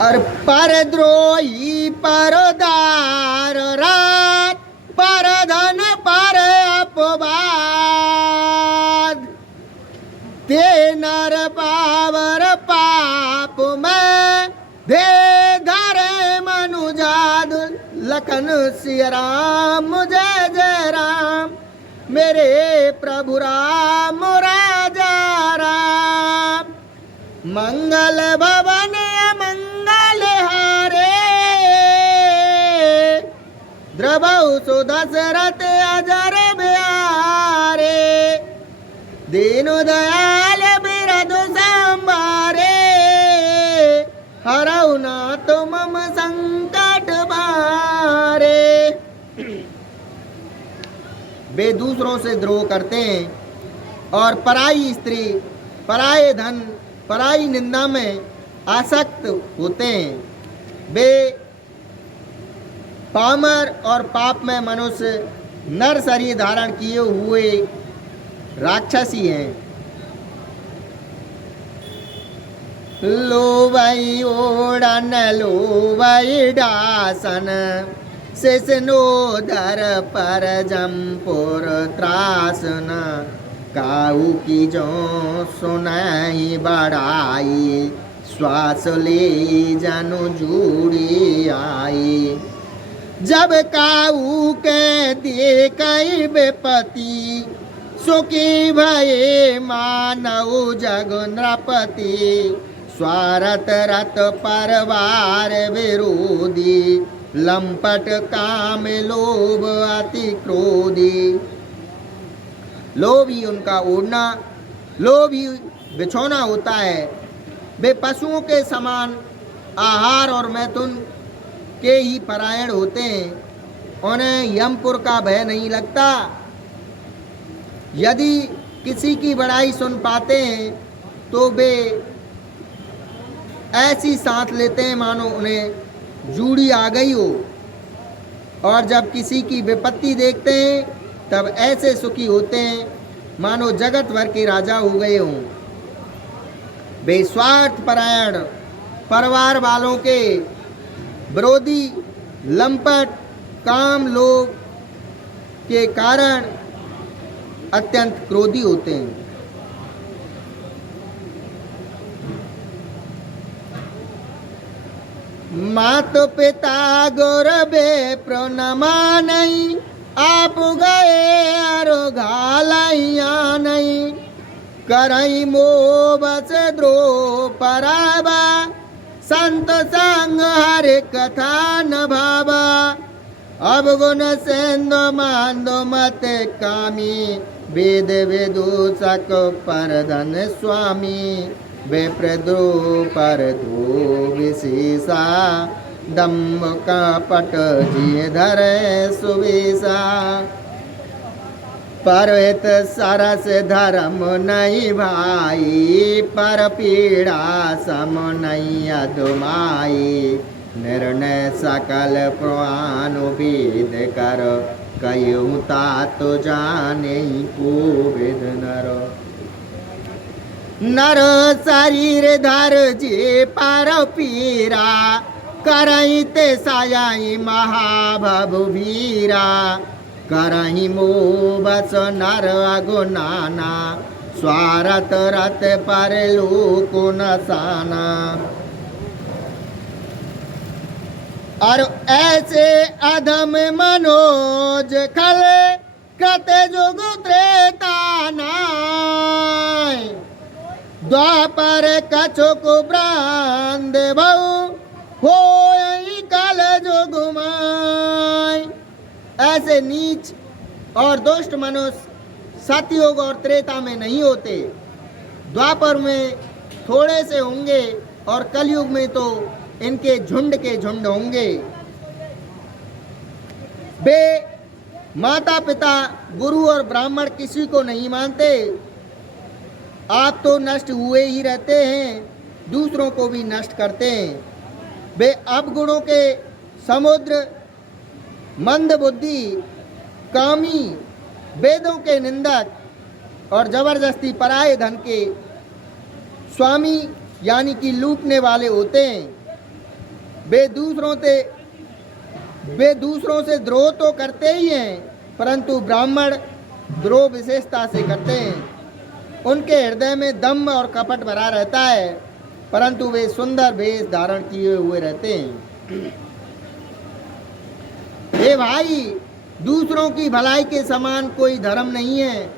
और परद्रोही परदार रात परधन पर अपवाद ते नर पावर पाप में दे धरे मनुजाद लखन सिया राम जय जय राम मेरे प्रभु राम राजा राम मंगल भवन मंगल हारे द्रवौ सुदशरथ अजर बिहारे दीनु दयाल बिरधु संभारे हरौ नाथ मम संकट भारे। वे दूसरों से द्रोह करते हैं और पराई स्त्री पराये धन पराई निंदा में आसक्त होते हैं। वे पामर और पाप में मनुष्य नर शरीर धारण किए हुए राक्षसी हैं। लोवई ओढ़न लोवई डासन शिशनोदर पर जमपुर त्रासन काऊ की जो सुनाई बढ़ाई श्वास ले जनु जूड़ी आई जब काऊ के देखई विपति सुखी भये मानव जग नृपति स्वार्थ रत परवार विरोधी लंपट काम लोभ अति क्रोधी। लोभ ही उनका ओढ़ना लोभ ही बिछौना होता है। वे पशुओं के समान आहार और मैथुन के ही परायण होते हैं। उन्हें यमपुर का भय नहीं लगता। यदि किसी की बड़ाई सुन पाते हैं तो वे ऐसी सांस लेते हैं मानो उन्हें जूड़ी आ गई हो और जब किसी की विपत्ति देखते हैं तब ऐसे सुखी होते हैं मानो जगत भर के राजा हो गए हों। वे स्वार्थ परायण परिवार वालों के विरोधी लंपट काम लोभ के कारण अत्यंत क्रोधी होते हैं। मात पिता गौरवे प्रणमानई आप गए अरो घालैया नहीं करई मोबस द्रो पराबा संत संग हर कथा न भावा अब गुण सेंदो मांदो मत कामी वेद विदूषक परधन स्वामी वे प्रद्रो पर दो विशेषा दम्भ कपट जिय धरे सुविशा पर्वत सरस धर्म नहीं भाई पर पीड़ा सम नहीं अधुमाई निर्णय सकल पुरानुवेद कर कयूं तात जाने को वेद नर नर शरीर धर जे पर पीरा करई ते सायाई महाभव भीरा करही मोबस नर अगुनाना स्वारत रत पर लोक नसाना। और ऐसे अधम मनोज खल कृत जुग त्रेता नाय द्वापर कछुक ब्रांद भव हो कल जुगुमाय। ऐसे नीच और दुष्ट मनुष्य सतयुग और त्रेता में नहीं होते। द्वापर में थोड़े से होंगे और कलयुग में तो इनके झुंड के झुंड होंगे। वे माता पिता गुरु और ब्राह्मण किसी को नहीं मानते। आप तो नष्ट हुए ही रहते हैं, दूसरों को भी नष्ट करते हैं। वे अवगुणों के समुद्र मंद बुद्धि कामी वेदों के निंदक और जबरदस्ती पराये धन के स्वामी यानी कि लूटने वाले होते हैं। वे दूसरों से द्रोह तो करते ही हैं, परंतु ब्राह्मण द्रोह विशेषता से करते हैं। उनके हृदय में दम्भ और कपट भरा रहता है, परंतु वे सुंदर वेश धारण किए हुए रहते हैं। हे भाई, दूसरों की भलाई के समान कोई धर्म नहीं है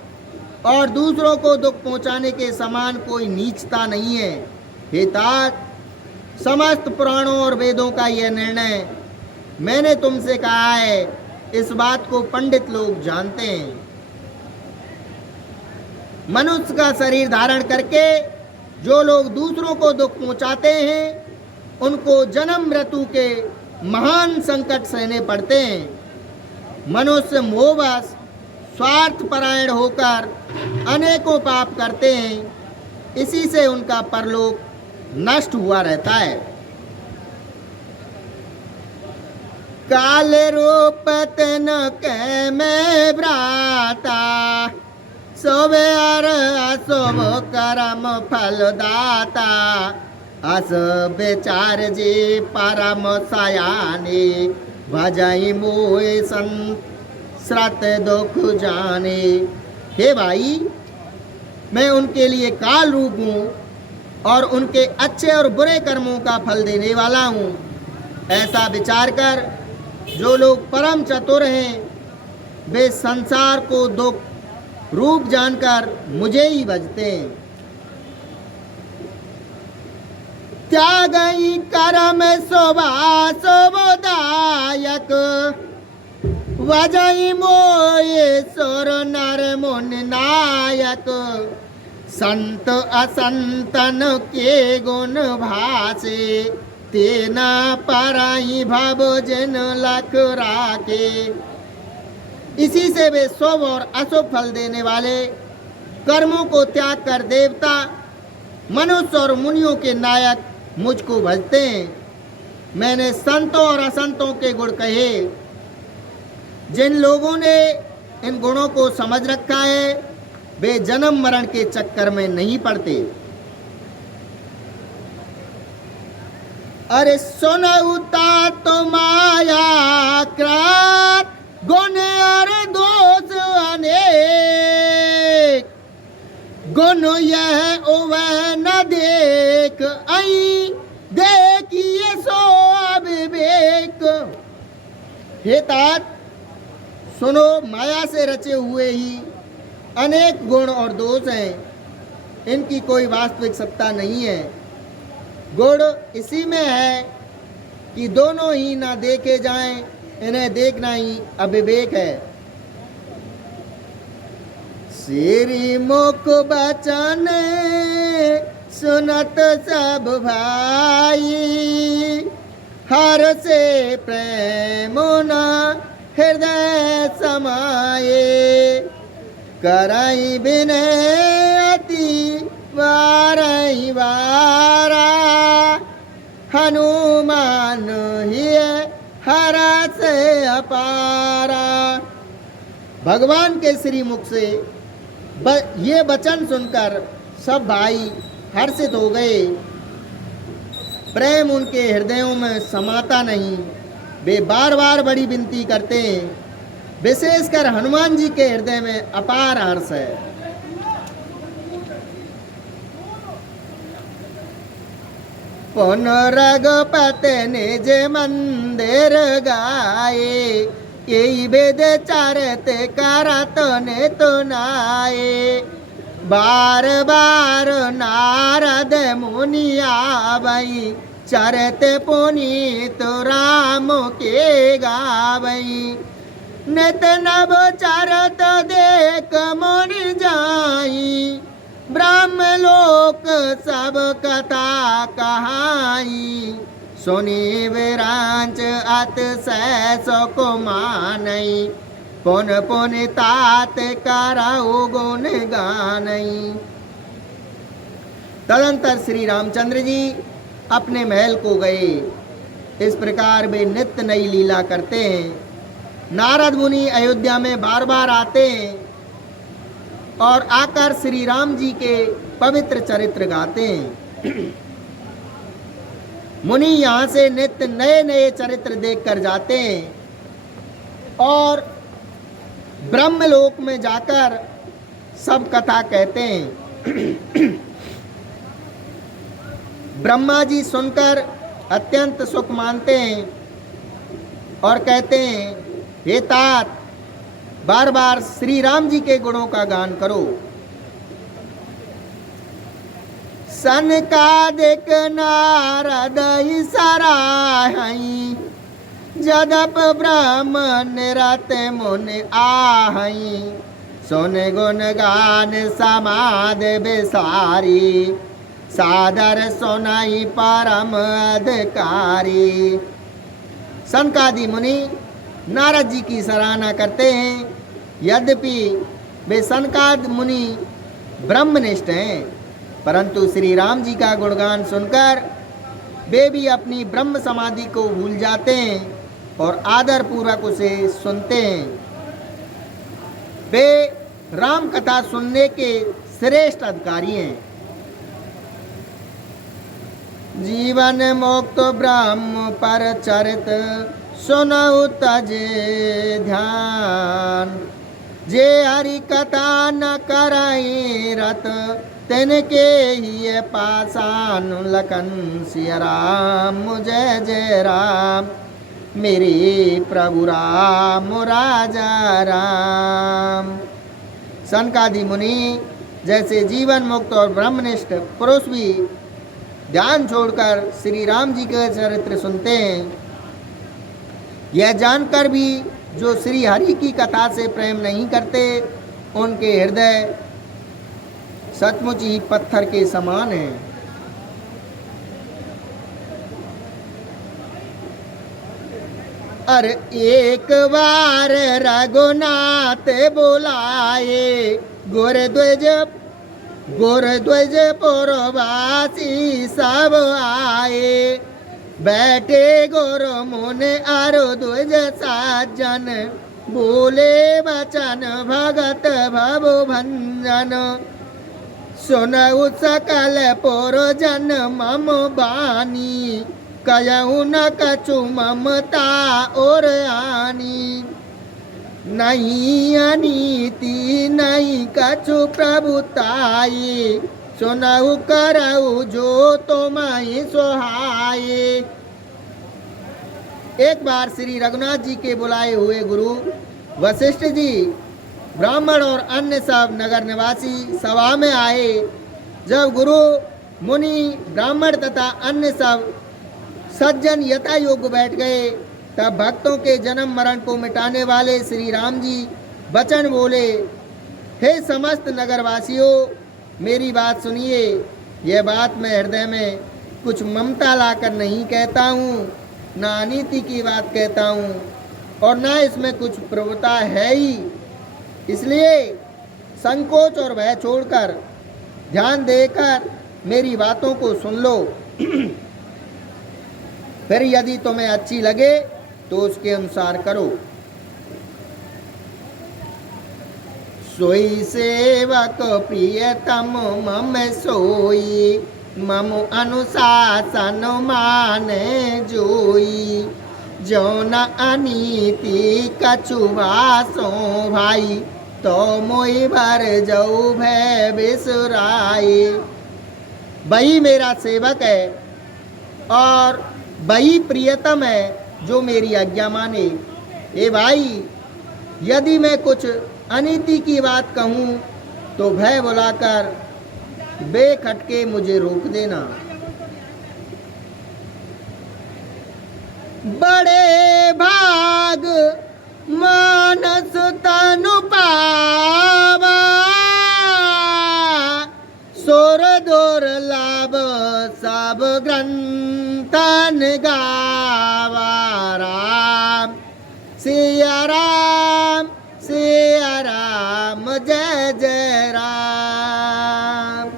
और दूसरों को दुख पहुंचाने के समान कोई नीचता नहीं है। हे तात, समस्त पुराणों और वेदों का यह निर्णय मैंने तुमसे कहा है, इस बात को पंडित लोग जानते हैं। मनुष्य का शरीर धारण करके जो लोग दूसरों को दुख पहुंचाते हैं, उनको जन्म मृत्यु के महान संकट सहने पड़ते हैं। मनुष्य मोहवश स्वार्थ परायण होकर अनेकों पाप करते हैं, इसी से उनका परलोक नष्ट हुआ रहता है। काल रूप तेन कै में भ्राता, शुभ और अशुभ कर्म फलदाता, अस विचार जे परम सयाने, भजई मोहे संसृत दुख जाने। हे भाई, मैं उनके लिए काल रूप हूँ और उनके अच्छे और बुरे कर्मों का फल देने वाला हूँ। ऐसा विचार कर जो लोग परम चतुर हैं, वे संसार को दुख रूप जानकर मुझे ही भजते हैं। त्यागई कर्म शोभा शोभदायक, वजई मोये सुर नर मुनि नायक, संत असंतन के गुण भासे, तेना पराई भव जन लख राखे। इसी से वे शुभ और अशुभ फल देने वाले कर्मों को त्याग कर देवता, मनुष्य और मुनियों के नायक मुझको भजते हैं। मैंने संतों और असंतों के गुण कहे। जिन लोगों ने इन गुणों को समझ रखा है, वे जन्म मरण के चक्कर में नहीं पड़ते। अरे सुनउता तो माया क्रात, गुण और दोष अनेक, गुण यह वह न देख, आई देखिए सो अविवेक। हे तात, सुनो, माया से रचे हुए ही अनेक गुण और दोष हैं, इनकी कोई वास्तविक सत्ता नहीं है। गुण इसी में है कि दोनों ही ना देखे जाएं, इन्हें देखना ही अविवेक है। श्री मुख बचन सुनत सब भाई, हर से प्रेम न हृदय समाये, करई बिनती वारई वारा, हनुमान ही हर से अपारा। भगवान के श्री मुख से ये वचन सुनकर सब भाई हर्षित हो गए। प्रेम उनके हृदयों में समाता नहीं, वे बार बार बड़ी विनती करते हैं। विशेषकर हनुमान जी के हृदय में अपार हर्ष है। पुन रघुपति निज मंदिर गाए, यही वेद चारत करत ने तुनाए, बार बार नारद मुनि आवई, चरत पुनीत राम के गावई, नित नभ चरत देख मुनि जाई, ब्रह्म लोक सब कथा कहाई, सुनी विरांच अत सैसो को मानई, पुन पुन तात कराओ गुण गानई। तदंतर श्री रामचंद्र जी अपने महल को गए। इस प्रकार वे नित्य नई लीला करते हैं। नारद मुनि अयोध्या में बार बार आते हैं और आकर श्री राम जी के पवित्र चरित्र गाते हैं। मुनि यहाँ से नित्य नए नए चरित्र देखकर जाते हैं और ब्रह्मलोक में जाकर सब कथा कहते हैं। ब्रह्मा जी सुनकर अत्यंत सुख मानते हैं और कहते हैं, हे तात, बार बार श्री राम जी के गुणों का गान करो। सनकादिक नारद सराहई, जदप ब्रह्म निरत मुनि आहई, सुन गुण गान समाधि बिसारी, सादर सुनाई परम अधिकारी। सनकादि मुनि नारद जी की सराहना करते हैं। यद्यपि वे सनकादि मुनि ब्रह्मनिष्ठ हैं, परंतु श्री राम जी का गुणगान सुनकर वे भी अपनी ब्रह्म समाधि को भूल जाते हैं और आदर पूर्वक उसे सुनते हैं। वे राम कथा सुनने के श्रेष्ठ अधिकारी हैं। जीवन मुक्त ब्रह्म पर चरित सुनऊ तजे ध्यान, जे हरि कथा न कराई रत, तिनके ही पासान लखन सिया राम, जय जय राम, मेरे प्रभु राम राजा राम। सनकादि मुनि जैसे जीवन मुक्त और ब्रह्मनिष्ठ पुरुष भी ध्यान छोड़कर श्री राम जी के चरित्र सुनते हैं, यह जानकर भी जो श्री हरि की कथा से प्रेम नहीं करते, उनके हृदय सचमुच ही पत्थर के समान है। अरे एक बार रघुनाथ बुलाए, गुरध्वज पुरवासी सब आए, बैठे गुरु मुनि अरु ध्वज साजन, बोले वचन भगत भव भंजन, सुनऊ सकल पुरजन मम बानी, कयऊ न कछु ममता और आनी, नहीं अनीति नहीं कछु प्रभुताई, सुनऊ करऊ जो तुम्हें सुहाए। एक बार श्री रघुनाथ जी के बुलाए हुए गुरु वशिष्ठ जी, ब्राह्मण और अन्य सब नगर निवासी सभा में आए। जब गुरु मुनि ब्राह्मण तथा अन्य सब सज्जन यथा योग्य बैठ गए, तब भक्तों के जन्म मरण को मिटाने वाले श्री राम जी वचन बोले, हे समस्त नगरवासियों, मेरी बात सुनिए। यह बात मैं हृदय में कुछ ममता लाकर नहीं कहता हूँ, न अनीति की बात कहता हूँ और न इसमें कुछ प्रभुता है ही। इसलिए संकोच और भय छोड़कर ध्यान देकर मेरी बातों को सुन लो। फिर यदि तुम्हें अच्छी लगे तो उसके अनुसार करो। सोई सेवक प्रियतम मम सोई, मम अनुशासन माने जोई, जो न अनीति कछु वासो भाई, तो मोहि भर जाऊ भय बिसराई। वही मेरा सेवक है और वही प्रियतम है जो मेरी आज्ञा माने। ए भाई, यदि मैं कुछ अनीति की बात कहूँ तो भय बुलाकर बेखटके मुझे रोक देना। बड़े भाग मानस तनु पावा, सोर दोर लाभ सब ग्रंथन गावा। राम सिया राम, सिया राम, जय जय राम।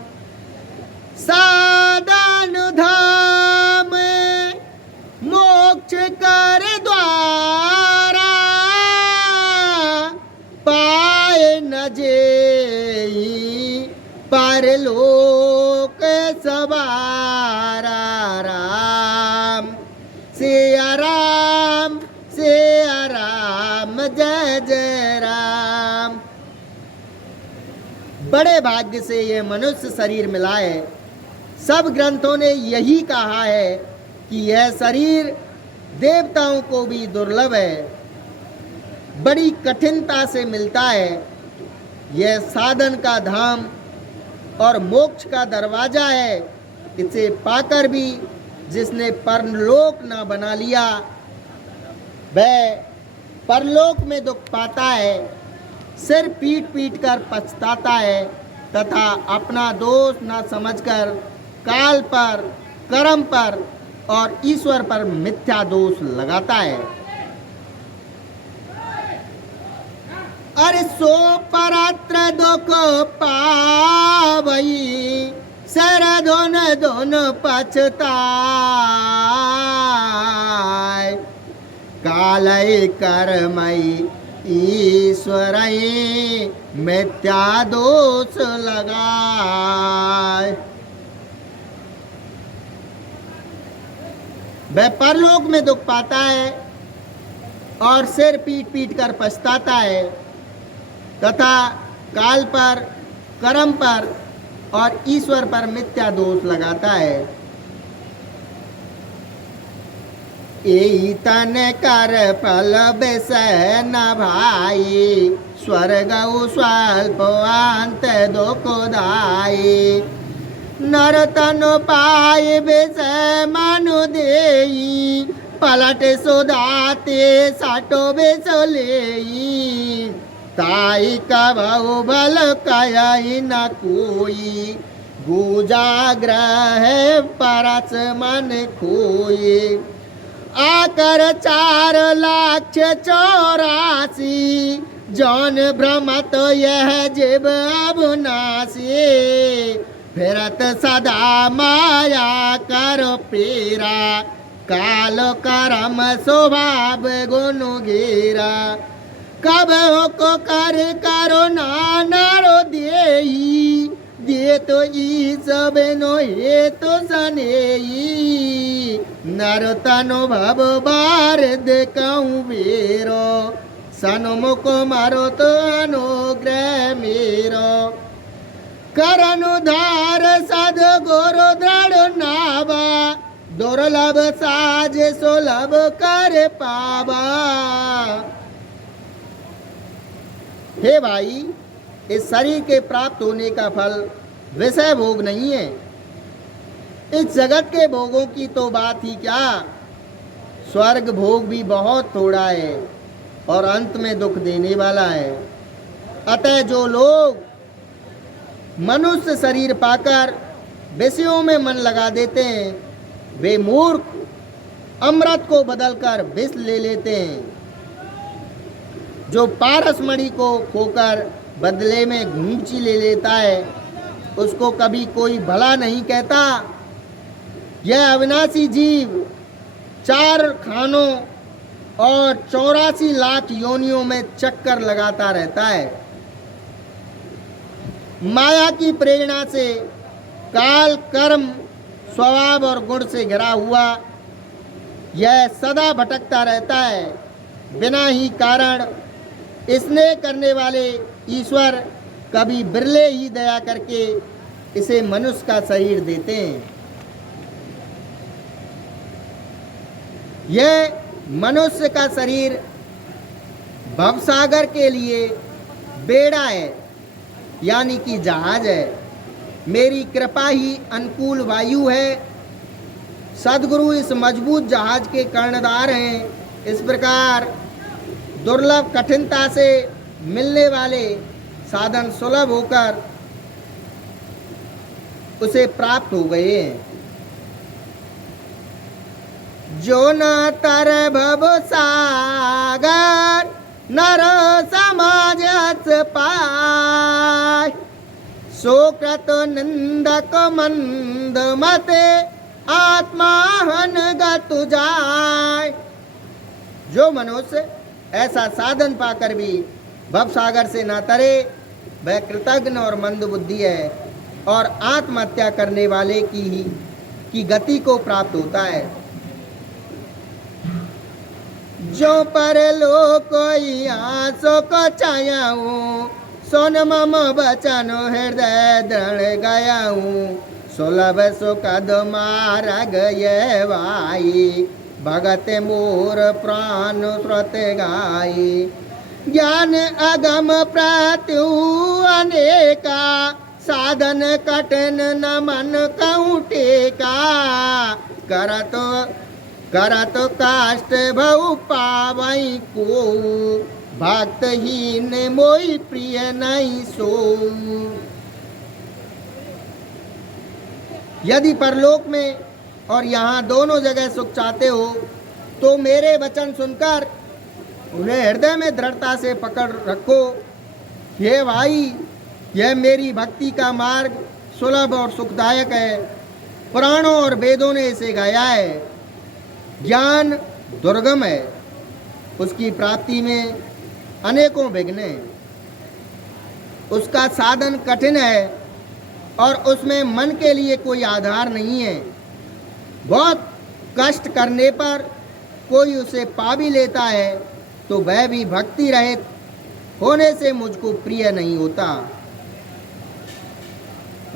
साधन धाम मोक्ष कर द्वारा, पाए न जेई परलोक सवारा। राम बड़े भाग्य से यह मनुष्य शरीर मिला है। सब ग्रंथों ने यही कहा है कि यह शरीर देवताओं को भी दुर्लभ है, बड़ी कठिनता से मिलता है। यह साधन का धाम और मोक्ष का दरवाजा है। इसे पाकर भी जिसने परलोक न बना लिया, वह परलोक में दुख पाता है, सिर पीट पीट कर पछताता है तथा अपना दोष न समझकर काल पर, कर्म पर और ईश्वर पर मिथ्या दोष लगाता है। अरे सो परत्र दुख पावई, सर दोन दोन पछताय, कालय कर्मई ईश्वरई मिथ्या दोष लगाए। वह परलोक में दुख पाता है और सिर पीट पीट कर पछताता है तथा काल पर, कर्म पर और ईश्वर पर मिथ्या दोष लगाता है। एई तन कर फल विषय न भाई, स्वर्ग स्वल्प अंत दुखदाई, नर तन पाए विषय मनु देई, पलट सुधाते साटो बेसलेई, ताई कबहु बल कयई न कोई, गुजाग्रह परस मन खोई, आकर 4,84,000 जौन भ्रमत यह जीव अविनाशी, फिरत सदा माया कर पीरा, काल कर्म स्वभाव गुण घेरा, कब को कर करो नारो देई, दे तो ई सब नो हे तो सनेई, नर तनु भव बार देखऊं बेरो, सन्मुख मारो तो अनुग्रह मेरो, करनुधार सद गुरु दृढ़ नावा, दुर्लभ साज सुलभ कर पावा। हे भाई, इस शरीर के प्राप्त होने का फल विषय भोग नहीं है। इस जगत के भोगों की तो बात ही क्या, स्वर्ग भोग भी बहुत थोड़ा है और अंत में दुख देने वाला है। अतः जो लोग मनुष्य शरीर पाकर विषयों में मन लगा देते हैं, वे मूर्ख अमृत को बदलकर विष ले लेते हैं। जो पारसमणि को खोकर बदले में घूंची ले लेता है, उसको कभी कोई भला नहीं कहता। यह अविनाशी जीव 4 खानों और 84 लाख योनियों में चक्कर लगाता रहता है। माया की प्रेरणा से काल, कर्म, स्वभाव और गुण से घिरा हुआ यह सदा भटकता रहता है। बिना ही कारण स्नेह करने वाले ईश्वर कभी बिरले ही दया करके इसे मनुष्य का शरीर देते हैं। यह मनुष्य का शरीर भवसागर के लिए बेड़ा है, यानी कि जहाज है। मेरी कृपा ही अनुकूल वायु है। सद्गुरु इस मजबूत जहाज के कर्णधार हैं। इस प्रकार दुर्लभ कठिनता से मिलने वाले साधन सुलभ होकर उसे प्राप्त हो गए हैं। जो न तर भव सागर नर समाज पाय, सोकृत निंदक मंद मते आत्माहन गतु जाय। जो मनुष्य ऐसा साधन पाकर भी भव सागर से न तरे, वह कृतघ्न और मंद बुद्धि है और आत्महत्या करने वाले की गति को प्राप्त होता है। जो पर लो कोई आसो को चाहूं, सोन मम बचन हृदय दृढ़ गया हूँ, सुलभ सुखद मार्ग ये वाई, भगत मोर प्राण श्रुत गाई। ज्ञान अगम प्रत्यु अनेका, साधन कठिन न मन कहूँ टेका। करत काष्ट भव पावई को, भक्तहीन मोई प्रिय नहीं सो। यदि परलोक में और यहाँ दोनों जगह सुख चाहते हो तो मेरे वचन सुनकर उन्हें हृदय में दृढ़ता से पकड़ रखो। हे भाई, यह मेरी भक्ति का मार्ग सुलभ और सुखदायक है। पुराणों और वेदों ने इसे गाया है। ज्ञान दुर्गम है, उसकी प्राप्ति में अनेकों विघ्न हैं। उसका साधन कठिन है और उसमें मन के लिए कोई आधार नहीं है। बहुत कष्ट करने पर कोई उसे पा भी लेता है तो वह भी भक्ति रहित होने से मुझको प्रिय नहीं होता।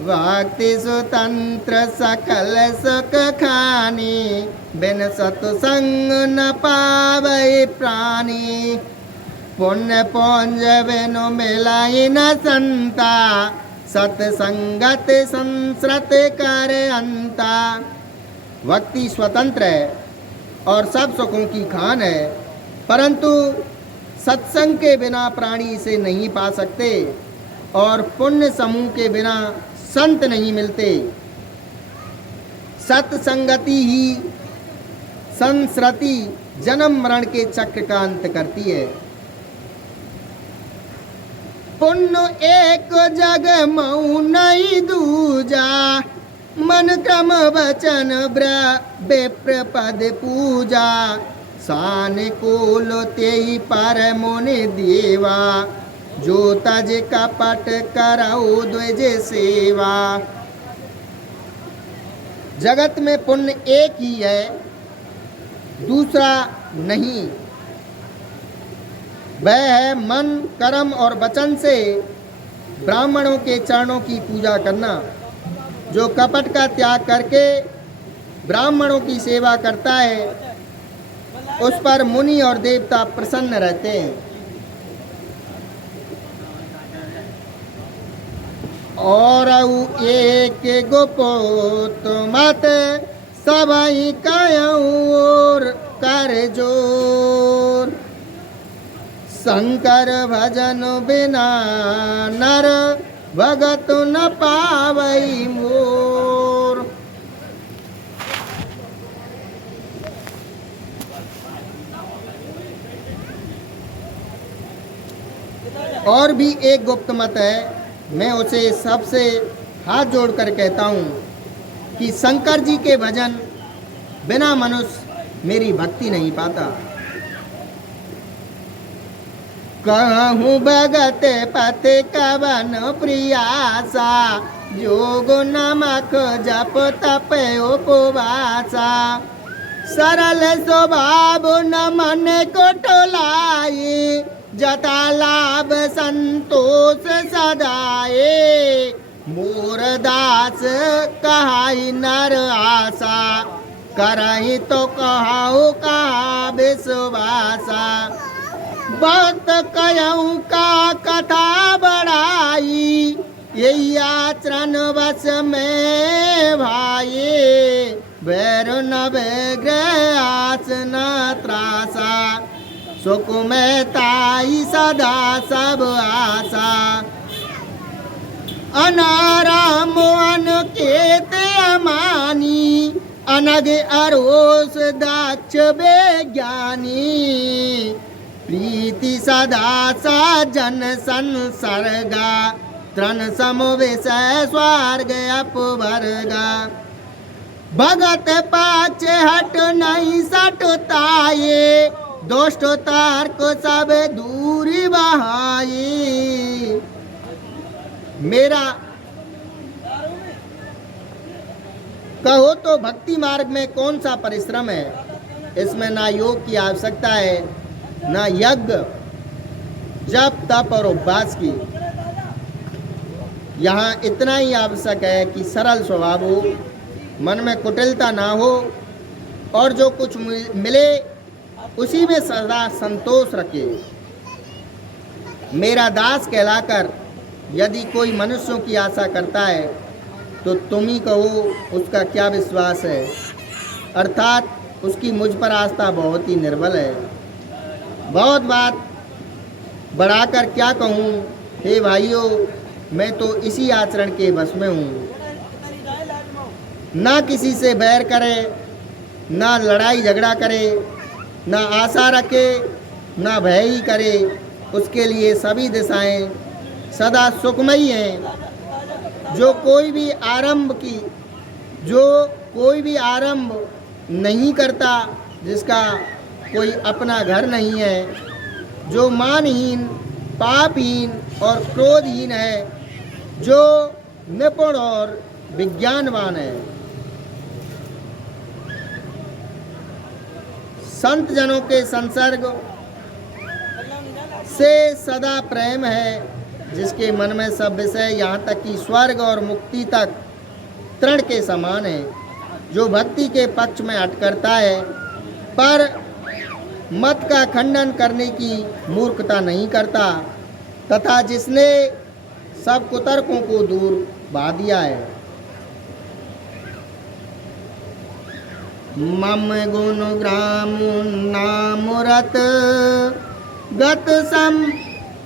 भक्ति स्वतंत्र सकल सुख खानी, बिन सत्संग न पावै प्राणी। पुण्य पुंज बिनु मिलाई न संता, सत्संगत संसृत कर अंता। भक्ति स्वतंत्र है और सब सुखों की खान है, परंतु सत्संग के बिना प्राणी इसे नहीं पा सकते और पुण्य समूह के बिना संत नहीं मिलते। सत्संगति ही संसृति जन्म मरण के चक्र का अंत करती है। पुण्य एक जग मऊ नहीं दूजा, मन क्रम वचन विप्र पद पूजा। सान कोल तेई पर मुनि देवा, जो तज कपट करऊ द्विज सेवा। जगत में पुण्य एक ही है, दूसरा नहीं। वह है मन, कर्म और वचन से ब्राह्मणों के चरणों की पूजा करना। जो कपट का त्याग करके ब्राह्मणों की सेवा करता है, उस पर मुनि और देवता प्रसन्न रहते हैं। और एक गुपोत मत सबई कयूर कर जोर। शंकर भजन बिना नर भगत न पावई मोर। और भी एक गुप्त मत है, मैं उसे सबसे हाथ जोड़कर कहता हूँ कि शंकर जी के भजन बिना मनुष्य मेरी भक्ति नहीं पाता। कहूँ भगत पति कवन प्रियासा, जोग नमक जप तप उपवासा। सरल स्वभाव न मन को टोलाए, जता लाभ संतोष सदाए। मोर दास कहाई नर आशा, करही तो कहाऊ कहा विश्वासा। भक्त कहूँ का कथा बढ़ाई, यही आचरण बस में भाई। बैर न बेग्रह आस न त्रासा, सुख में ताई सदा सब आशा। अनाराम अनकेत अमानी, अनग अरोस दाक्ष विज्ञानी। प्रीति सदा साजन संसर्गा, तृण सम विषय स्वर्ग अपवर्गा। भगत पाछ हट नहीं सटताये, दोष्ट तार्क सब दूरी बहाई। मेरा कहो तो भक्ति मार्ग में कौन सा परिश्रम है। इसमें ना योग की आवश्यकता है, ना यज्ञ, जप तप और उपवास की। यहाँ इतना ही आवश्यक है कि सरल स्वभाव हो, मन में कुटिलता ना हो और जो कुछ मिले उसी में सदा संतोष रखे। मेरा दास कहलाकर यदि कोई मनुष्यों की आशा करता है तो तुम ही कहो उसका क्या विश्वास है, अर्थात उसकी मुझ पर आस्था बहुत ही निर्बल है। बहुत बात बढ़ाकर क्या कहूँ, हे भाइयों, मैं तो इसी आचरण के वश में हूँ। ना किसी से बैर करे, ना लड़ाई झगड़ा करे, ना आशा रखे, ना भय ही करे। उसके लिए सभी दिशाएं सदा सुखमयी हैं। जो कोई भी आरंभ नहीं करता, जिसका कोई अपना घर नहीं है, जो मानहीन, पापहीन और क्रोधहीन है, जो निपुण और विज्ञानवान है, संत जनों के संसर्ग से सदा प्रेम है, जिसके मन में सब विषय यहाँ तक कि स्वर्ग और मुक्ति तक तृण के समान है, जो भक्ति के पक्ष में हट करता है पर मत का खंडन करने की मूर्खता नहीं करता, तथा जिसने सब कुतर्कों को दूर भा दिया है। मम गुण ग्राम नामुरत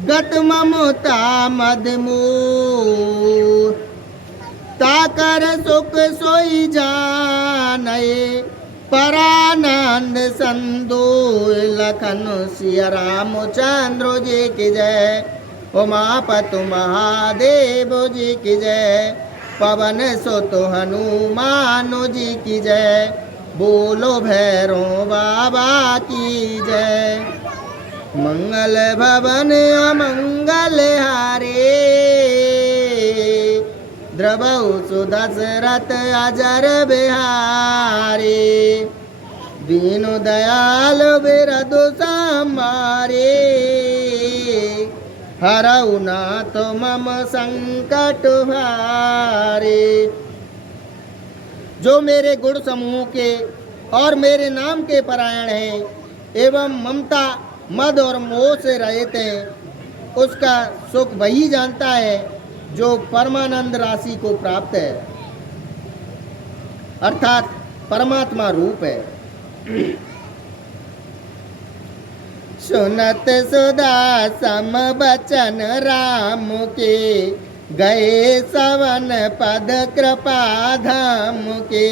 गत ममता मदमो ताकर सुख सोई जाने परानंद संदो लखन सिया रामचंद्र जी की जय, उमापति महादेव जी की जय, पवन सुत हनुमान जी की जय, बोलो भैरो बाबा की जय। मंगल भवन अमंगल हारे, द्रवहु सुदशरथ अजर बिहारी, दीनु दयाल बिरदु समारे, हरऊ नाथ मम संकट हारे। जो मेरे गुण समूह के और मेरे नाम के परायण हैं एवं ममता, मद और मोह से रहित हैं, उसका सुख वही जानता है जो परमानंद राशि को प्राप्त है, अर्थात परमात्मा रूप है। सुनत सुधा सम बचन राम के, गए सवन पद कृपा धाम के,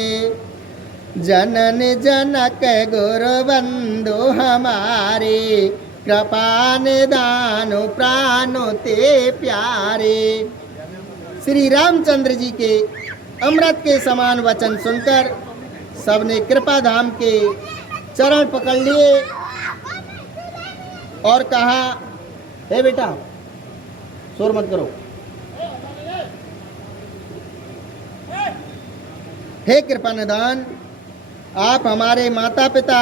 जनन जनक गुरु बंधु हमारे, कृपा निदान प्राण ते प्यारे। श्री रामचंद्र जी के अमृत के समान वचन सुनकर सबने कृपा धाम के चरण पकड़ लिए और कहा, हे बेटा शोर मत करो, हे कृपा निदान, आप हमारे माता पिता,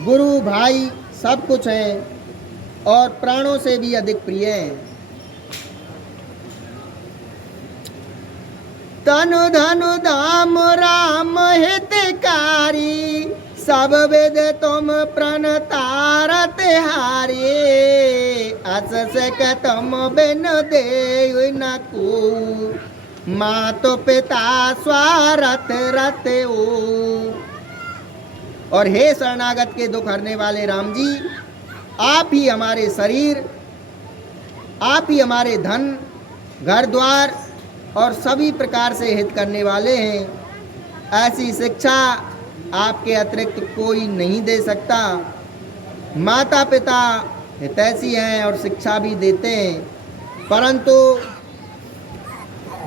गुरु, भाई सब कुछ हैं और प्राणों से भी अधिक प्रिय हैं। तनु धनु धाम राम हितकारी, सब वेद तुम प्रण तारत हारे, अस से तुम बिन दे न को, मातो पिता स्वारथ रत ओ। और हे शरणागत के दुख हरने वाले राम जी, आप ही हमारे शरीर, आप ही हमारे धन, घर द्वार और सभी प्रकार से हित करने वाले हैं। ऐसी शिक्षा आपके अतिरिक्त कोई नहीं दे सकता। माता पिता हितैषी हैं और शिक्षा भी देते हैं, परंतु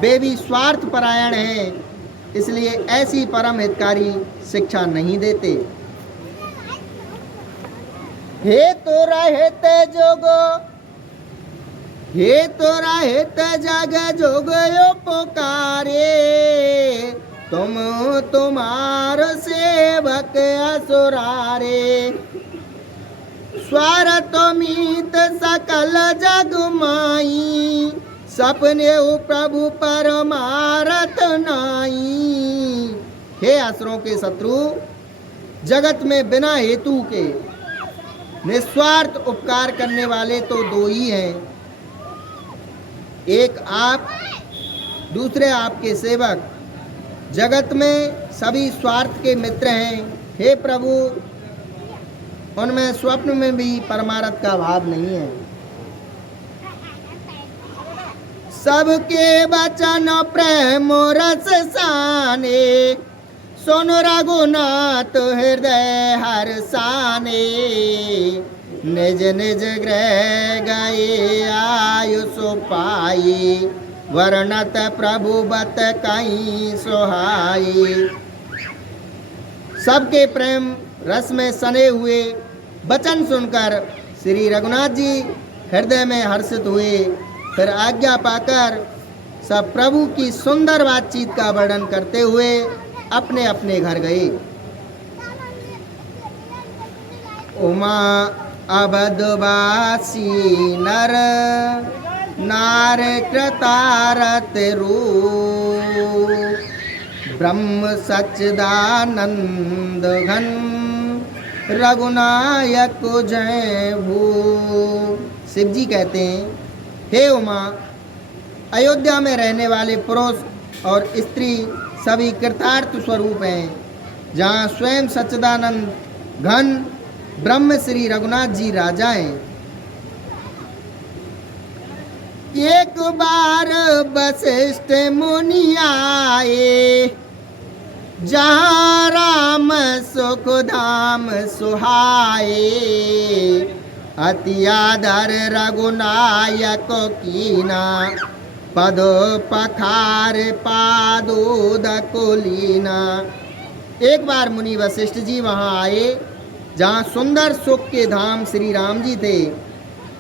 वे भी स्वार्थ परायण हैं, इसलिए ऐसी परम हितकारी शिक्षा नहीं देते। हे तो रहत जोगो, हे तो रहत जग जोग यो पुकारे, तुम तुम्हार सेवक असुरारे, स्वार्थ मीत सकल जग माई, सपने प्रभु परमारथ नाई। हे असुरों के शत्रु, जगत में बिना हेतु के निस्वार्थ उपकार करने वाले तो दो ही हैं, एक आप, दूसरे आपके सेवक। जगत में सभी स्वार्थ के मित्र हैं। हे प्रभु, उनमें स्वप्न में भी परमार्थ का भाव नहीं है। सबके वचन प्रेम रस साने, सुन रघुनाथ हृदय हर्षाने। निज निज गृह गए आयुष पाई, वर्णत प्रभु बत कहीं सुहाई। सबके प्रेम रस में सने हुए वचन सुनकर श्री रघुनाथ जी हृदय में हर्षित हुए। फिर आज्ञा पाकर सब प्रभु की सुंदर बातचीत का वर्णन करते हुए अपने अपने घर गए। उमा अवधवासी नर नार कृतारत रूप, ब्रह्म सच्चिदानंद घन रघुनायक जय भू। शिव जी कहते हैं, हे उमा, अयोध्या में रहने वाले पुरुष और स्त्री सभी कृतार्थ स्वरूप हैं, जहाँ स्वयं सच्चिदानंद घन ब्रह्म श्री रघुनाथ जी राजा हैं। एक बार वशिष्ठ मुनि आए, जहाँ राम सुख धाम सुहाए। अति आदर रघुनायक कीना, पद पखार पादोद कुलीना। एक बार मुनि वशिष्ठ जी वहाँ आए, जहाँ सुंदर सुख के धाम श्री राम जी थे।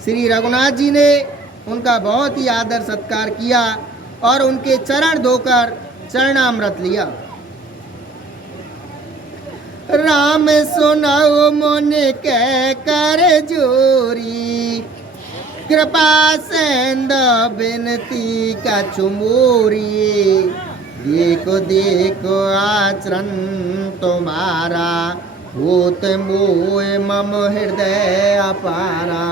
श्री रघुनाथ जी ने उनका बहुत ही आदर सत्कार किया और उनके चरण धोकर चरणामृत लिया। राम सुनौ मुन कह कर जोरी, कृपा सेंद बिनती का चुमोरी। देखो देखो आचरण तुम्हारा, होत मोह मम हृदय अपारा।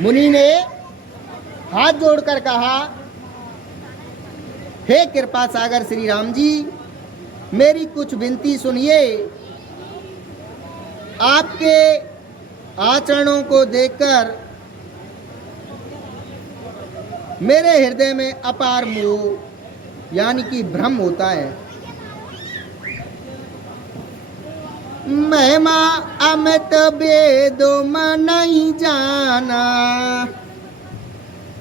मुनि ने हाथ जोड़कर कहा, हे कृपा सागर श्री राम जी, मेरी कुछ विनती सुनिए। आपके आचरणों को देखकर मेरे हृदय में अपार मोह यानी कि भ्रम होता है। महिमा अमित वेदो मन नहीं जाना,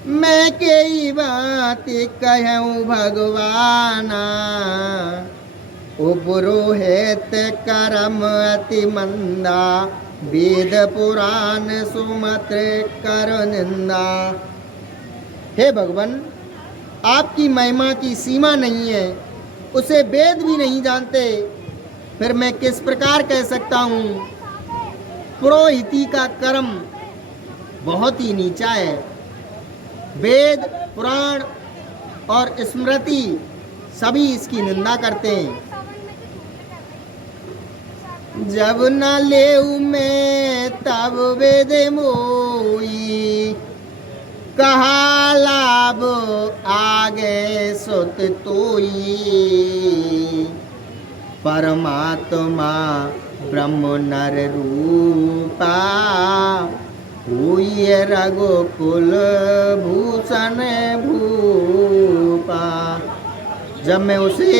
मैं कई बात कहूँ भगवाना। उपरोहित करम अति मंदा, वेद पुराण सुमत कर निंदा। हे भगवान, आपकी महिमा की सीमा नहीं है, उसे वेद भी नहीं जानते, फिर मैं किस प्रकार कह सकता हूँ। पुरोहिती का कर्म बहुत ही नीचा है। वेद पुराण और स्मृति सभी इसकी निंदा करते हैं। जब न लेऊ मैं तब वेद मोई, कहा लाभ आगे सुत तोई। परमात्मा ब्रह्म नर रूपा, हुई रघुकुल भूषण भूपा। जब मैं उसे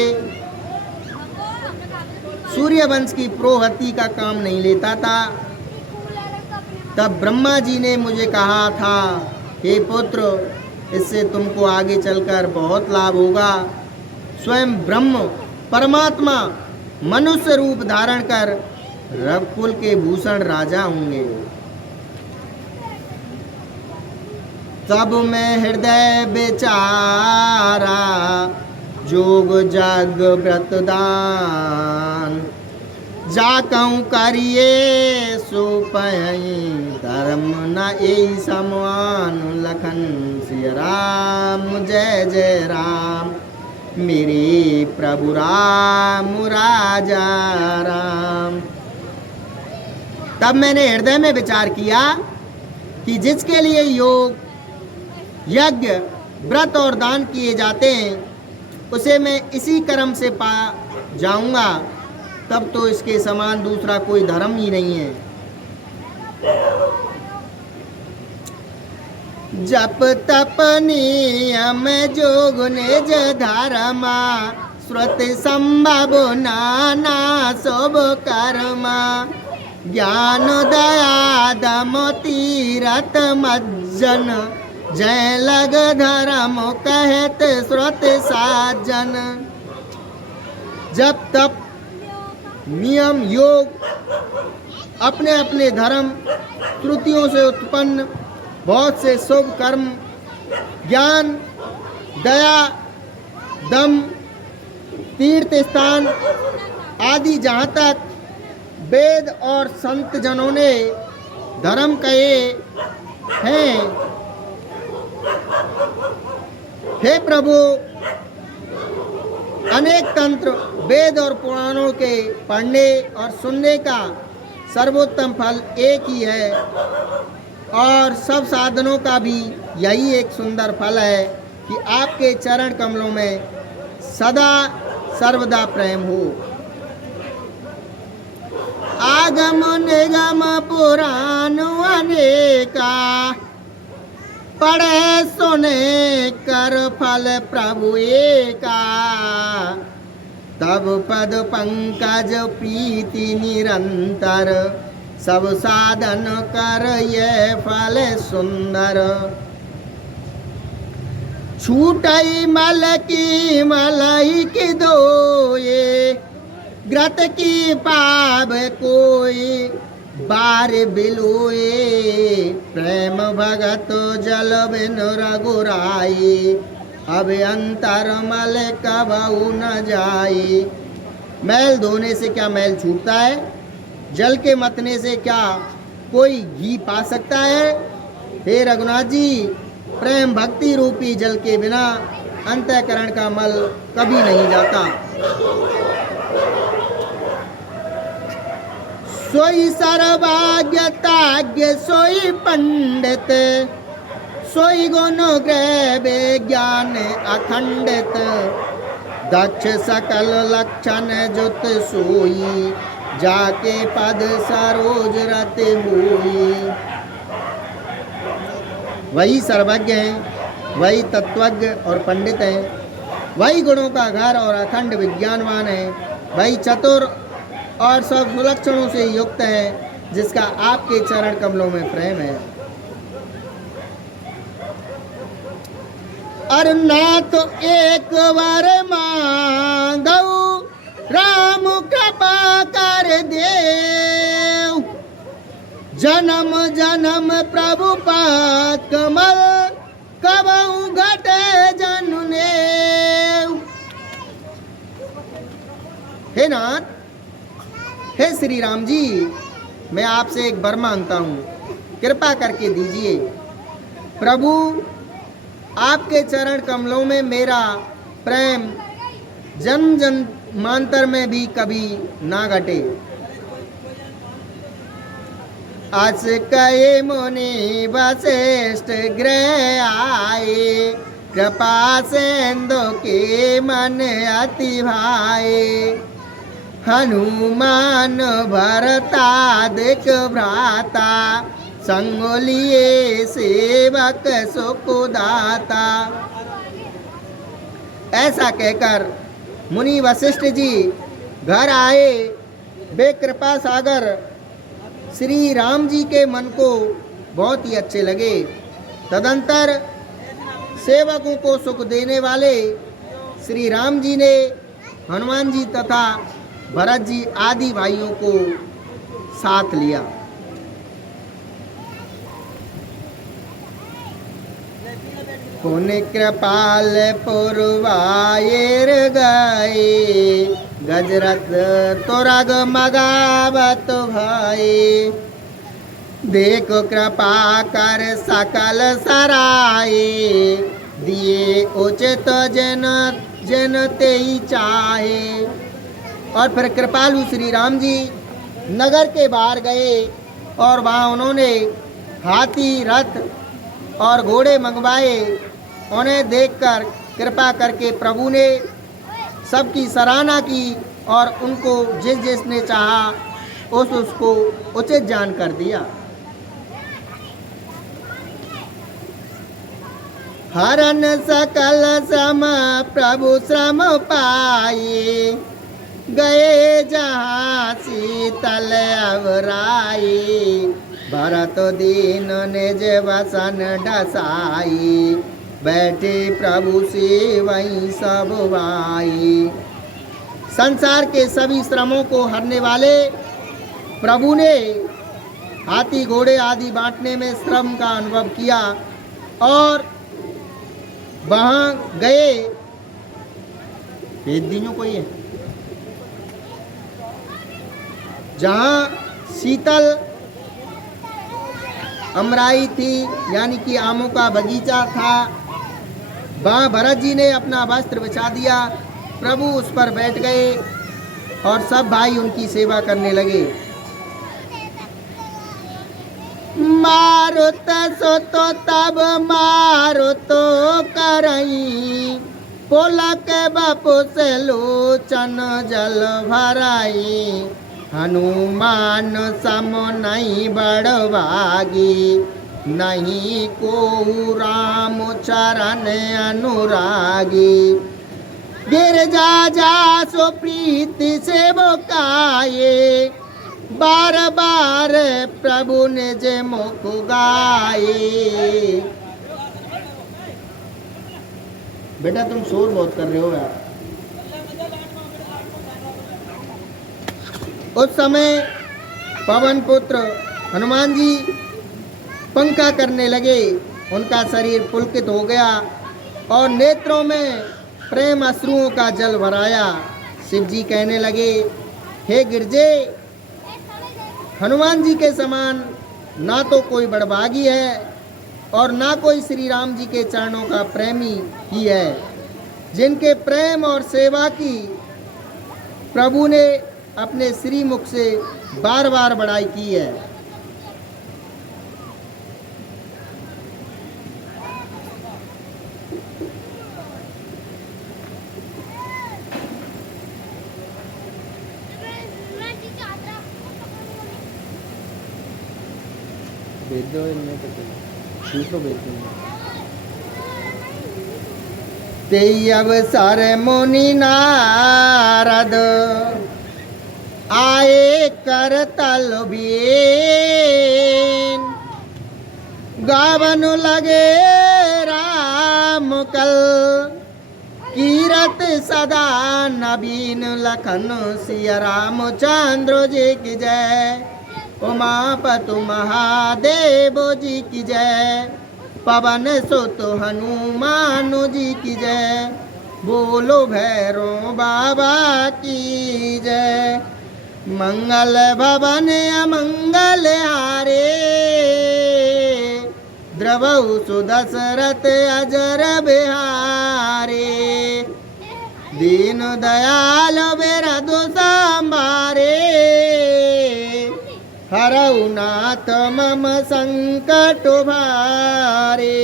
सूर्यवंश की प्रोहति का काम नहीं लेता था, तब ब्रह्मा जी ने मुझे कहा था, हे पुत्र, इससे तुमको आगे चलकर बहुत लाभ होगा। स्वयं ब्रह्म परमात्मा मनुष्य रूप धारण कर रघुकुल के भूषण राजा होंगे। तब मैं हृदय बेचारा, जोग जग व्रत दान। जा कहूँ करिए सो पई धर्म न ए समान लखन सिय राम जय जय राम मेरे प्रभु राम राजा राम। तब मैंने हृदय में विचार किया कि जिसके लिए योग यज्ञ व्रत और दान किए जाते हैं उसे मैं इसी कर्म से पा जाऊंगा, तब तो इसके समान दूसरा कोई धर्म ही नहीं है। जप तप नियम जोग निज धर्मा श्रुति संभव नाना सब कर्मा ज्ञान दया दम तीरथ मज्जन जय लग धर्म कहत श्रुति साजन। जप तप नियम योग अपने अपने धर्म त्रुटियों से उत्पन्न बहुत से शुभ कर्म ज्ञान दया दम तीर्थ स्थान आदि जहाँ तक वेद और संत जनों ने धर्म कहे हैं, हे प्रभु अनेक तंत्र वेद और पुराणों के पढ़ने और सुनने का सर्वोत्तम फल एक ही है और सब साधनों का भी यही एक सुंदर फल है कि आपके चरण कमलों में सदा सर्वदा प्रेम हो। आगम निगम पुराण अनेका पढ़े सुने कर फल प्रभु एका तब पद पंकज प्रीति निरंतर सब साधन कर ये फल सुंदर। छूटई मल की मलई की दोये ग्रत की पाव कोई बार बिलोए प्रेम भगत जल बिन रघुराई अब अंतर मल कबहु न जाई। मैल धोने से क्या मैल छूटता है, जल के मतने से क्या कोई घी पा सकता है। हे रघुनाथ जी प्रेम भक्ति रूपी जल के बिना अंतःकरण का मल कभी नहीं जाता। सोई सर्वज्ञताज्ञ सोई पंडित सोई गुण ग्रह ज्ञान अखंडित दक्ष सकल लक्षण जुत सोई जाके पद सरोज रत हुई। वही सर्वज्ञ हैं, वही तत्वज्ञ और पंडित हैं, वही गुणों का घर और अखंड विज्ञानवान है, वही चतुर और सब सुलक्षणों से युक्त है जिसका आपके चरण कमलों में प्रेम है। अर ना तो एक बार मांगऊ राम कृपा कर देव जन्म जन्म प्रभु पाद कमल कबहु घटे जनुने। हे नाथ हे श्री राम जी मैं आपसे एक वर मांगता हूँ, कृपा करके दीजिए। प्रभु आपके चरण कमलों में मेरा प्रेम जन्म जन्मांतर में भी कभी ना घटे। अस कहे मुनि वशिष्ठ गृह आए कृपा सिंधु के मन अति भाए हनुमान भरतादिक भ्राता संग लिए सेवक सुखदाता। ऐसा कहकर मुनि वशिष्ठ जी घर आए। वे कृपा सागर श्री राम जी के मन को बहुत ही अच्छे लगे। तदंतर सेवकों को सुख देने वाले श्री राम जी ने हनुमान जी तथा भरत जी आदि भाइयों को साथ लिया। पुण्य कृपाल पुरवायर गए गजरत तो रग मगावत भाई, देखो कृपा कर सकल सराय, दिए उचित जन जन ते ही चाहे। और फिर कृपालु श्री राम जी नगर के बाहर गए और वहाँ उन्होंने हाथी रथ और घोड़े मंगवाए। उन्हें देखकर कृपा करके प्रभु ने सबकी सराहना की और उनको जिस जिसने चाहा उसको उचित जान कर दिया। हरन सकल सम प्रभु श्रम पाए, गए जहाँ शीतल अवराई, भरत दीन निज वसन डसाई, बैठे प्रभु से वहीं सब भाई। संसार के सभी श्रमों को हरने वाले प्रभु ने हाथी घोड़े आदि बांटने में श्रम का अनुभव किया और वहाँ गए। भेज दीजिए कोई है जहाँ शीतल अमराई थी, यानी कि आमों का बगीचा था। वहाँ भरत जी ने अपना वस्त्र बिछा दिया, प्रभु उस पर बैठ गए और सब भाई उनकी सेवा करने लगे। मारुत सो तो तब मारुत करई, पोलक बापू से लोचन जल भराई, हनुमान सम नहीं बड़वागी, नहीं को राम चरण अनुरागी, गिरजा जा सो प्रीति से बोकाये, बार बार प्रभु ने जे मुख गाये। बेटा तुम शोर बहुत कर रहे हो यार। उस समय पवन पुत्र हनुमान जी पंखा करने लगे, उनका शरीर पुलकित हो गया और नेत्रों में प्रेम अश्रुओं का जल भराया। शिव जी कहने लगे, हे गिरजे, हनुमान जी के समान ना तो कोई बड़भागी है और ना कोई श्री राम जी के चरणों का प्रेमी ही है, जिनके प्रेम और सेवा की प्रभु ने अपने श्री मुख से बार बार बड़ाई की है। भेज दो इनमें तो दूसरों भेज दूंगा। तेई अवसर मुनि नारद आए करतल बीन, गावन लगे राम कल कीरत सदा नवीन, लखन सिया रामचंद्र जी की जय, उमापति महादेव जी की जय, पवन सुत हनुमान जी की जय, बोलो भैरो बाबा की जय। मंगल भवन अमंगल हारे, द्रवहु सुदशरथ अजर बिहारे, दीन दयाल बिरधु संभारे, हरऊ नाथ मम संकट भारे।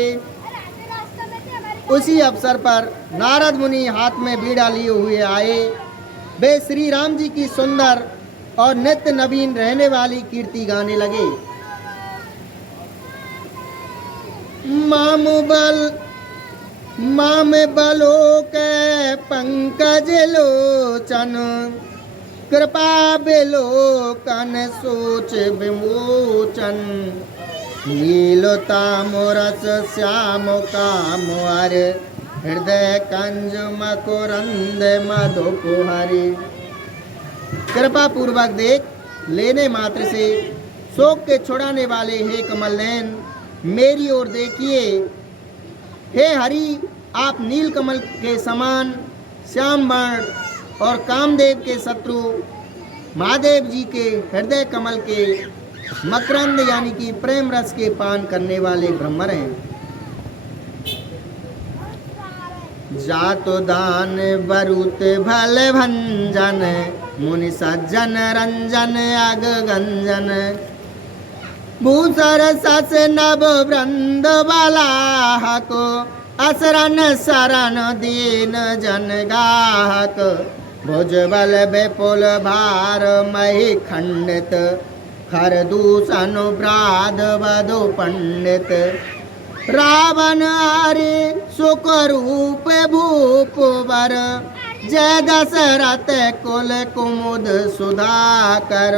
उसी अवसर पर नारद मुनि हाथ में बीड़ा लिए हुए आए। वे श्री राम जी की सुंदर और नित्य नवीन रहने वाली कीर्ति गाने लगे। माम बलो के पंकज लोचन, कृपा बिलोकन सोच विमोचन, नीलताम रस श्याम काम हर, हृदय कंज मकुरंद मधुकुहरि। कृपा पूर्वक देख लेने मात्र से शोक के छुड़ाने वाले हे कमल नयन, मेरी ओर देखिए। हे हरि, आप नील कमल के समान श्याम वर्ण और कामदेव के शत्रु महादेव जी के हृदय कमल के मकरंद यानी कि प्रेम रस के पान करने वाले ब्रह्मण हैं। जातो दान बरुत भल भंजन, मुनि सज्जन रंजन अग गंजन, भूसर सस नभ वृंद बालाहक, असरन शरण दीन जन गाहक, भुज बल विपुल भार मही खंडित, हर दूषण ब्राद बधु पंडित, रावण हरि सुख रूप भूप वर, जय दशरथ कुल कुमुद सुधाकर।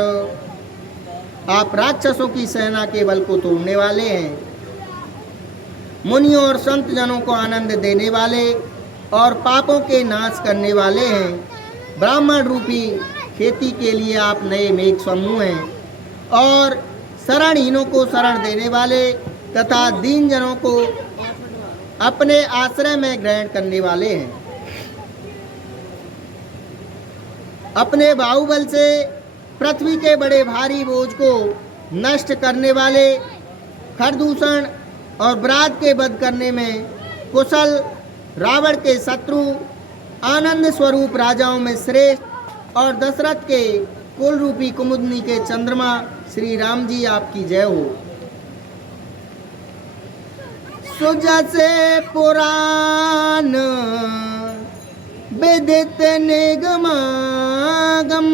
आप राक्षसों की सेना के बल को तोड़ने वाले हैं, मुनियों और संत जनों को आनंद देने वाले और पापों के नाश करने वाले हैं। ब्राह्मण रूपी खेती के लिए आप नए मेघ समूह हैं और शरणहीनों को शरण देने वाले तथा दीन जनों को अपने आश्रय में ग्रहण करने वाले हैं। अपने बाहुबल से पृथ्वी के बड़े भारी बोझ को नष्ट करने वाले, खरदूषण और ब्राद के वध करने में कुशल, रावण के शत्रु, आनंद स्वरूप राजाओं में श्रेष्ठ और दशरथ के कुल रूपी कुमुदनी के चंद्रमा श्री राम जी आपकी जय हो। सुजसे पुराण विदित निगमागम,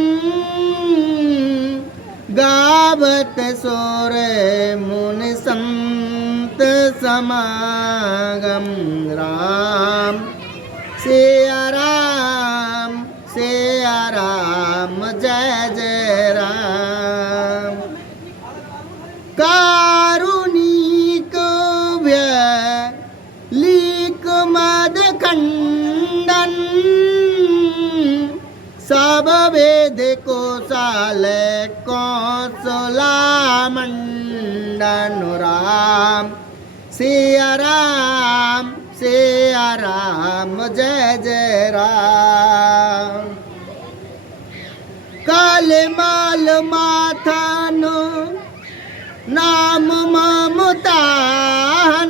गावत सोर मुनि संत समागम, राम सिया राम सिया राम जय जय राम। कारुणिक व्यय लीक मद खंडन, सब वेद को साल कौशला मंडन, राम सिया राम जय जय राम। काल माल माथान नाम ममताहन,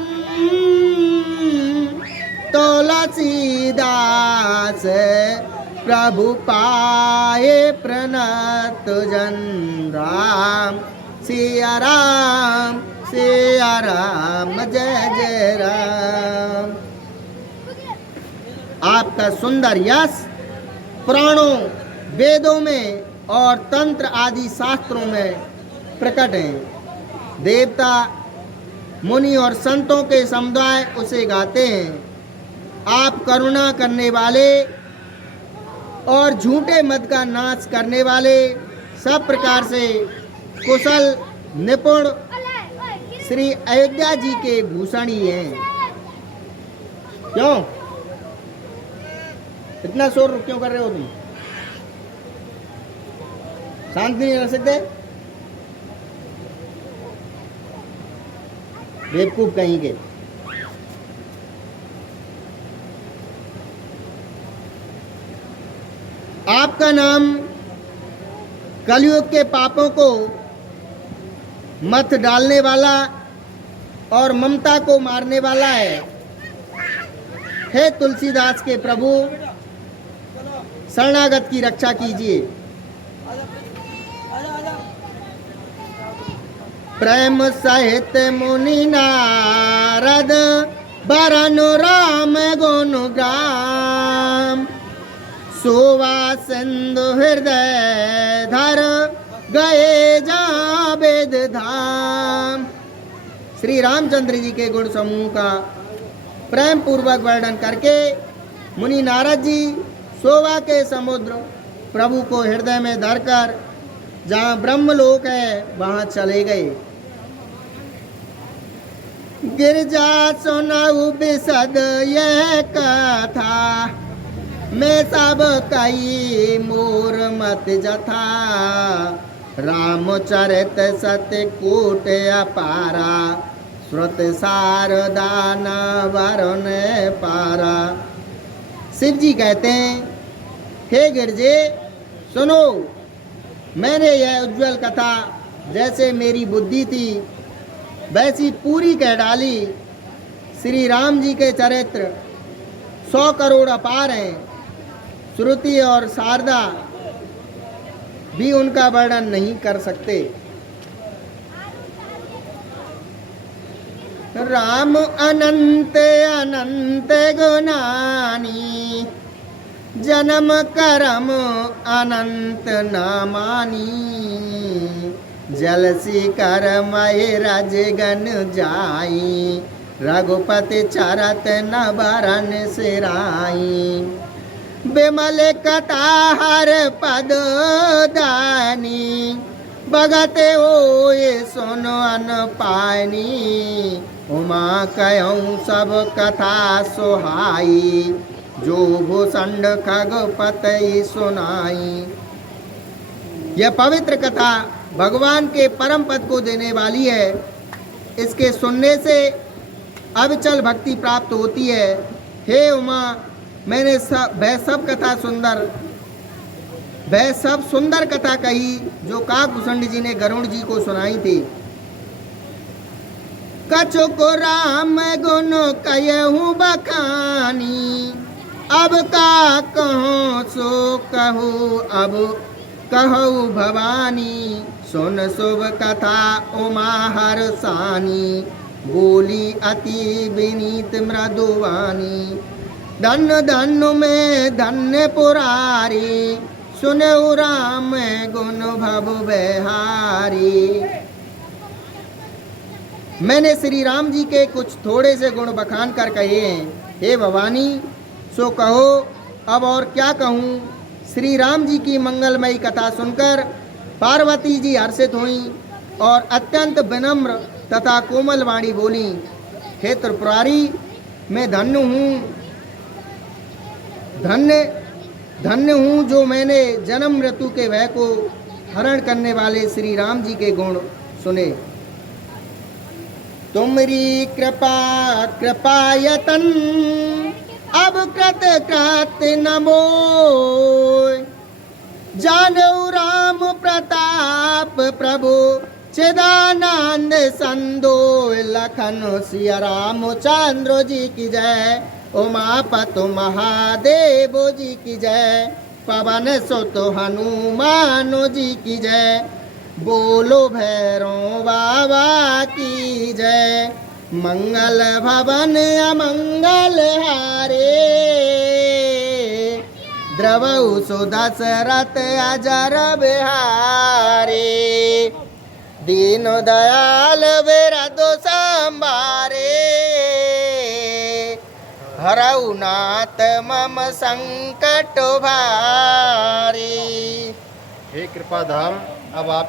तुलसीदास प्रभु पाए प्रणत जन, राम सिया राम जय जय राम। आपका सुंदर यश पुराणों, वेदों में और तंत्र आदि शास्त्रों में प्रकट है। देवता, मुनि और संतों के समुदाय उसे गाते हैं। आप करुणा करने वाले और झूठे मत का नाश करने वाले, सब प्रकार से कुशल निपुण श्री अयोध्या जी के भूषण ही हैं। क्यों इतना शोर क्यों कर रहे हो तुम? शांत नहीं रह सकते? बेवकूफ कहीं के। आपका नाम कलयुग के पापों को मत डालने वाला और ममता को मारने वाला है। हे तुलसीदास के प्रभु, शरणागत की रक्षा कीजिए। प्रेम सहित मुनि नारद, बरनु राम गुणग्राम, सोवा सिंधु हृदय धर, गए जा वेद धाम। श्री रामचंद्र जी के गुण समूह का प्रेम पूर्वक वर्णन करके मुनि नारद जी सोवा के समुद्र प्रभु को हृदय में धरकर जहाँ ब्रह्मलोक है वहाँ चले गए। गिरजा सुनाऊ बिसद यह कथा, मैं सब कई मोर मत जथा, रामचरित सत्य कूट अपारा, श्रुत सारदाना वरुण पारा। शिव जी कहते हैं हे गिरजे सुनो, मैंने यह उज्जवल कथा जैसे मेरी बुद्धि थी वैसी पूरी कह डाली। श्री राम जी के चरित्र 100 करोड़ अपार हैं। श्रुति और शारदा भी उनका वर्णन नहीं कर सकते। राम अनंत अनंत गुणानी, जन्म करम अनंत नामानी। जलसी करमय रजगन जाई, रघुपति चरत न बरन सिराई। बिमल कथा हर पद दानी, भगत होए सुनो अन पानी। उमा कहूँ सब कथा सुहाई, जो भूषण खगपति सुनाई। यह पवित्र कथा भगवान के परम पद को देने वाली है। इसके सुनने से अविचल भक्ति प्राप्त होती है। हे उमा, मैंने वह सब सुंदर कथा कही जो काकभूषण जी ने गरुड़ जी को सुनाई थी। कछु को राम गुण कहूँ बखानी, अब का कहूँ सो कहूँ अब कहूँ भवानी। सुन शुभ कथा उमा हर्षानी, बोली अति विनीत मृदुवानी। धन्य धन्य में धन्य पुरारी, सुनऊ राम गुण भव बिहारी। मैंने श्री राम जी के कुछ थोड़े से गुण बखान कर कहे हैं। हे भवानी, सो कहो अब और क्या कहूँ। श्री राम जी की मंगलमयी कथा सुनकर पार्वती जी हर्षित हुई और अत्यंत विनम्र तथा कोमल वाणी बोली, हे त्रिपुरारी, मैं धन्य हूँ, धन्य हूँ जो मैंने जन्म मृत्यु के भय को हरण करने वाले श्री राम जी के गुण सुने। तुमरी कृपायतन अब कृत कृत नमो। जानो राम प्रताप प्रभु चिदानंद संदो। लखन सिया रामचंद्र जी की जय, उमापत महादेव जी की जय। पवन सुत हनुमान जी की जय, बोलो भैरव बाबा की जय। मंगल भवन अमंगल हारे, द्रवऊ सुदशरथ अजर बिहारी। दीन दयाल बिरदु संभारे, हरऊ नाथ मम संकट भारी। हे कृपाधाम, अब आप